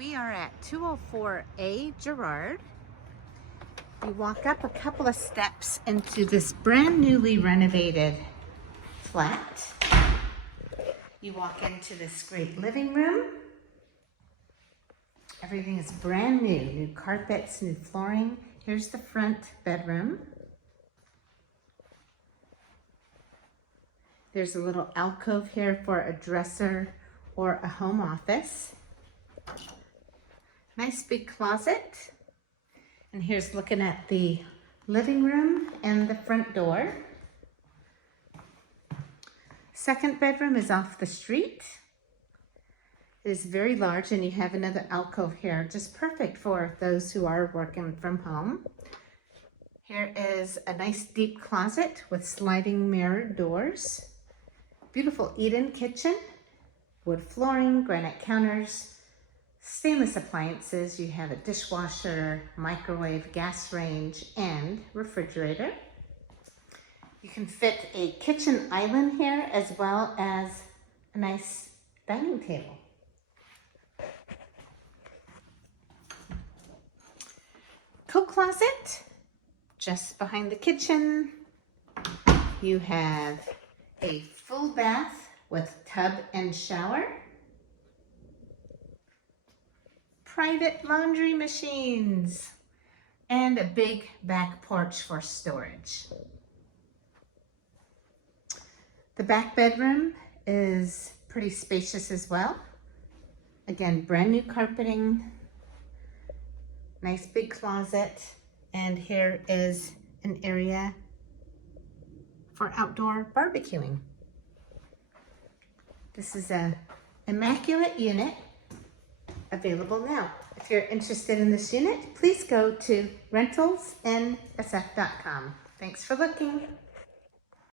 We are at 204A Girard. You walk up a couple of steps into this brand newly renovated flat. You walk into this great living room. Everything is brand new carpets, new flooring. Here's the front bedroom. There's a little alcove here for a dresser or a home office. Nice big closet. And here's looking at the living room and the front door. Second bedroom is off the street. It is very large, and you have another alcove here, just perfect for those who are working from home. Here is a nice deep closet with sliding mirror doors. Beautiful eat-in kitchen, wood flooring, granite counters, stainless appliances. You have a dishwasher, microwave, gas range, and refrigerator. You can fit a kitchen island here as well as a nice dining table. Coat closet just behind the kitchen. You have a full bath with tub and shower. Private laundry machines. And a big back porch for storage. The back bedroom is pretty spacious as well. Again, brand new carpeting. Nice big closet. And here is an area for outdoor barbecuing. This is an immaculate unit available now. If you're interested in this unit, please go to rentalsnsf.com. Thanks for looking.